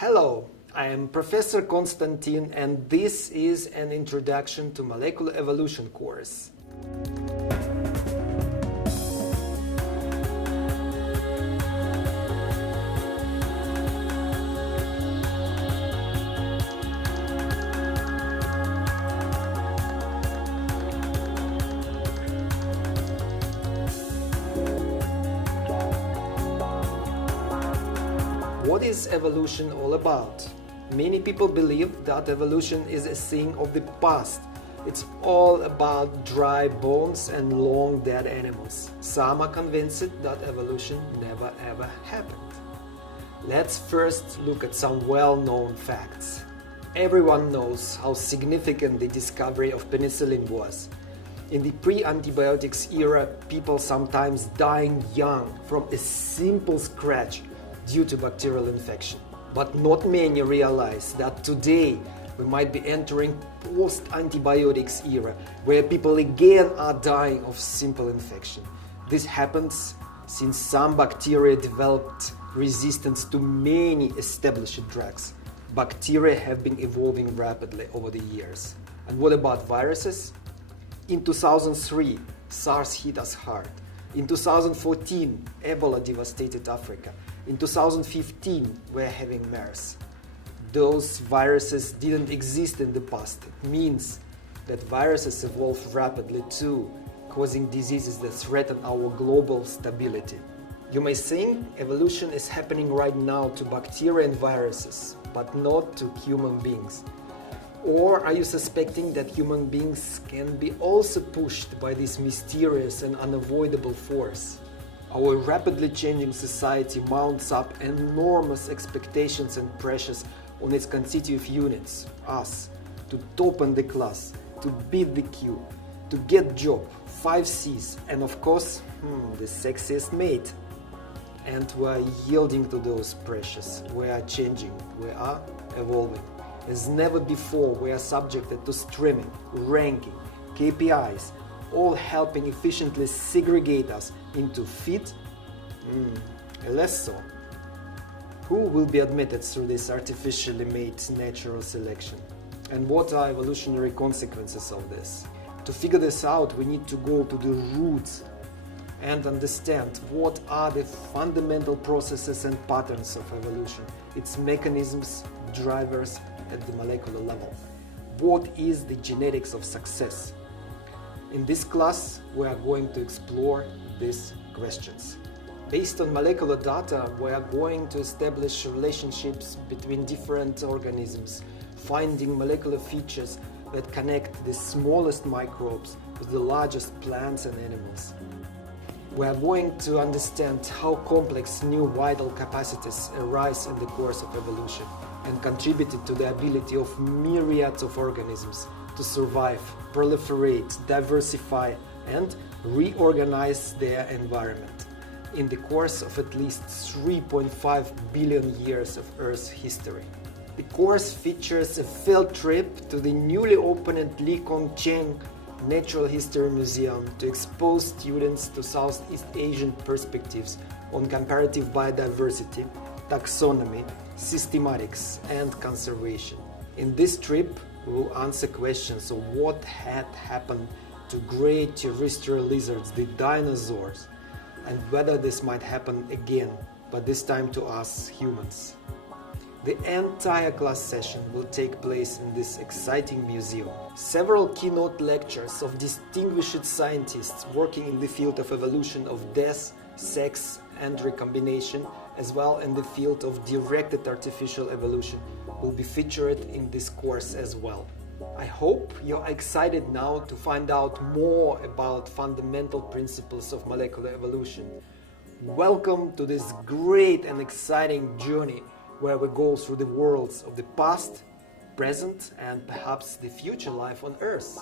Hello, I am Professor Konstantin and this is an introduction to molecular evolution course. What is evolution all about? Many people believe that evolution is a thing of the past. It's all about dry bones and long dead animals. Some are convinced that evolution never ever happened. Let's first look at some well-known facts. Everyone knows how significant the discovery of penicillin was. In the pre-antibiotics era, people sometimes dying young from a simple scratch due to bacterial infection. But not many realize that today we might be entering post-antibiotics era, where people again are dying of simple infection. This happens since some bacteria developed resistance to many established drugs. Bacteria have been evolving rapidly over the years. And what about viruses? In 2003, SARS hit us hard. In 2014, Ebola devastated Africa. In 2015, we're having MERS. Those viruses didn't exist in the past. It means that viruses evolve rapidly too, causing diseases that threaten our global stability. You may think evolution is happening right now to bacteria and viruses, but not to human beings. Or are you suspecting that human beings can be also pushed by this mysterious and unavoidable force? Our rapidly changing society mounts up enormous expectations and pressures on its constitutive units, us, to top in the class, to beat the queue, to get job, 5 C's, and of course, the sexiest mate. And we are yielding to those pressures. We are changing, we are evolving. As never before, we are subjected to streaming, ranking, KPIs, all helping efficiently segregate us into fit, less so. Who will be admitted through this artificially made natural selection? And what are evolutionary consequences of this? To figure this out, we need to go to the roots and understand what are the fundamental processes and patterns of evolution, its mechanisms, drivers at the molecular level. What is the genetics of success? In this class, we are going to explore these questions. Based on molecular data, we are going to establish relationships between different organisms, finding molecular features that connect the smallest microbes with the largest plants and animals. We are going to understand how complex new vital capacities arise in the course of evolution and contributed to the ability of myriads of organisms to survive, proliferate, diversify, and reorganize their environment in the course of at least 3.5 billion years of Earth's history. The course features a field trip to the newly opened Li Kongcheng Natural History Museum to expose students to Southeast Asian perspectives on comparative biodiversity, taxonomy, systematics, and conservation. In this trip, we will answer questions of what had happened to great terrestrial lizards, the dinosaurs, and whether this might happen again, but this time to us humans. The entire class session will take place in this exciting museum. Several keynote lectures of distinguished scientists working in the field of evolution of death, sex, and recombination, as well in the field of directed artificial evolution, will be featured in this course as well. I hope you're excited now to find out more about fundamental principles of molecular evolution. Welcome to this great and exciting journey where we go through the worlds of the past, present, and perhaps the future life on Earth.